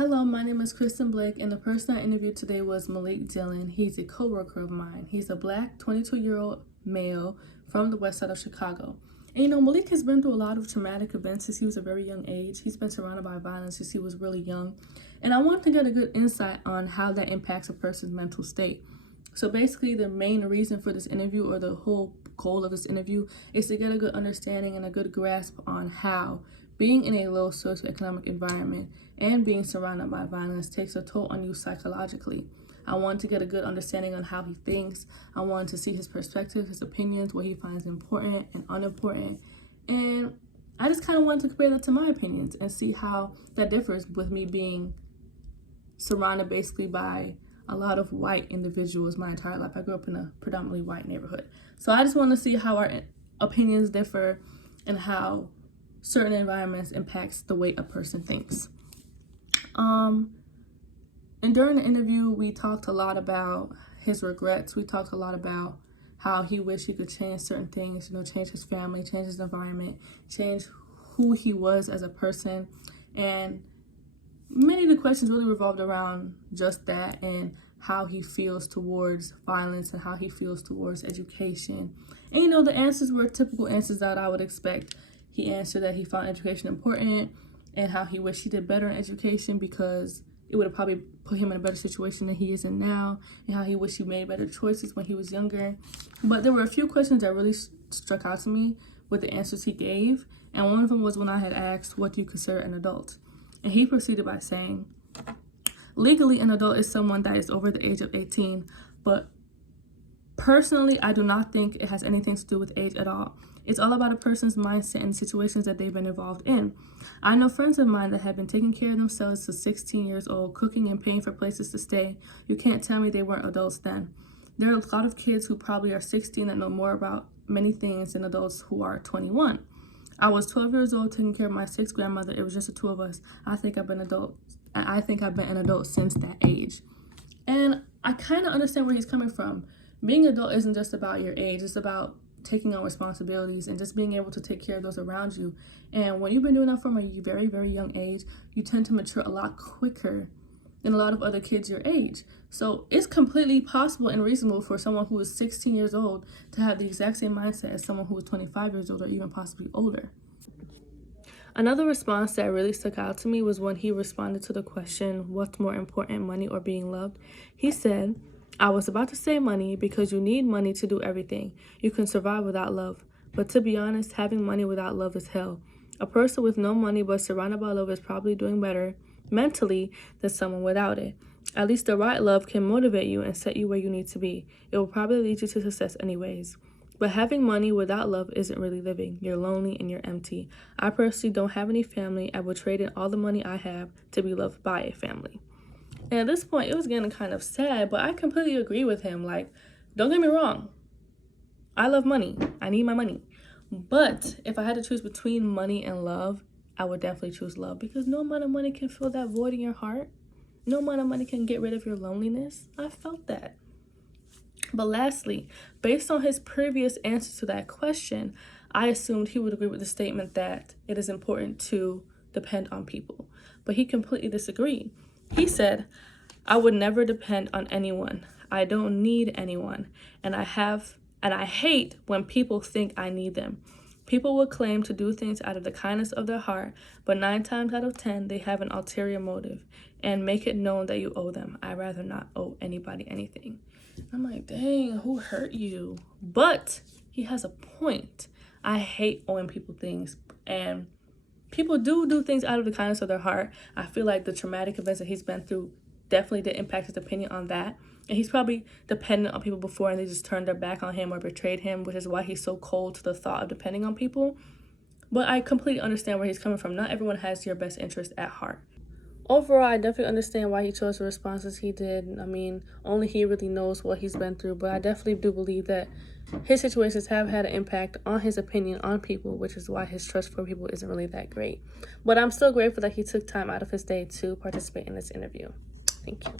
Hello, my name is Kristen Blake, and the person I interviewed today was Malik Dillon. He's a coworker of mine. He's a black 22-year-old male from the west side of Chicago. And Malik has been through a lot of traumatic events since he was a very young age. He's been surrounded by violence since he was really young. And I want to get a good insight on how that impacts a person's mental state. So basically, the main reason for this interview, or the whole goal of this interview, is to get a good understanding and a good grasp on how being in a low socioeconomic environment and being surrounded by violence takes a toll on you psychologically. I want to get a good understanding on how he thinks. I want to see his perspective, his opinions, what he finds important and unimportant. And I just kind of wanted to compare that to my opinions and see how that differs with me being surrounded basically by a lot of white individuals my entire life. I grew up in a predominantly white neighborhood. So I just want to see how our opinions differ and how certain environments impacts the way a person thinks. And during the interview, we talked a lot about his regrets. We talked a lot about how he wished he could change certain things, change his family, change his environment, change who he was as a person. And many of the questions really revolved around just that, and how he feels towards violence and how he feels towards education. And the answers were typical answers that I would expect. He answered that he found education important and how he wished he did better in education because it would have probably put him in a better situation than he is in now, and how he wished he made better choices when he was younger. But there were a few questions that really struck out to me with the answers he gave, and one of them was when I had asked, what do you consider an adult? And he proceeded by saying, legally, an adult is someone that is over the age of 18, but personally, I do not think it has anything to do with age at all. It's all about a person's mindset and situations that they've been involved in. I know friends of mine that have been taking care of themselves to 16 years old, cooking and paying for places to stay. You can't tell me they weren't adults then. There are a lot of kids who probably are 16 that know more about many things than adults who are 21. I was 12 years old taking care of my 6th grandmother. It was just the two of us. I think I've been an adult since that age. And I kind of understand where he's coming from. Being an adult isn't just about your age. It's about taking on responsibilities and just being able to take care of those around you. And when you've been doing that from a very, very young age, you tend to mature a lot quicker than a lot of other kids your age. So it's completely possible and reasonable for someone who is 16 years old to have the exact same mindset as someone who is 25 years old or even possibly older. Another response that really stuck out to me was when he responded to the question, what's more important, money or being loved? He said, I was about to say money because you need money to do everything. You can survive without love. But to be honest, having money without love is hell. A person with no money but surrounded by love is probably doing better mentally than someone without it. At least the right love can motivate you and set you where you need to be. It will probably lead you to success anyways. But having money without love isn't really living. You're lonely and you're empty. I personally don't have any family. I would trade in all the money I have to be loved by a family. And at this point, it was getting kind of sad, but I completely agree with him. Don't get me wrong. I love money. I need my money. But if I had to choose between money and love, I would definitely choose love, because no amount of money can fill that void in your heart. No amount of money can get rid of your loneliness. I felt that. But lastly, based on his previous answer to that question, I assumed he would agree with the statement that it is important to depend on people. But he completely disagreed. He said, I would never depend on anyone. I don't need anyone. And I hate when people think I need them. People will claim to do things out of the kindness of their heart, but 9 times out of 10, they have an ulterior motive and make it known that you owe them. I'd rather not owe anybody anything. I'm like, dang, who hurt you? But he has a point. I hate owing people things. And people do things out of the kindness of their heart. I feel like the traumatic events that he's been through definitely did impact his opinion on that. And he's probably dependent on people before and they just turned their back on him or betrayed him, which is why he's so cold to the thought of depending on people. But I completely understand where he's coming from. Not everyone has your best interest at heart. Overall, I definitely understand why he chose the responses he did. I mean, only he really knows what he's been through. But I definitely do believe that his situations have had an impact on his opinion on people, which is why his trust for people isn't really that great. But I'm still grateful that he took time out of his day to participate in this interview. Thank you.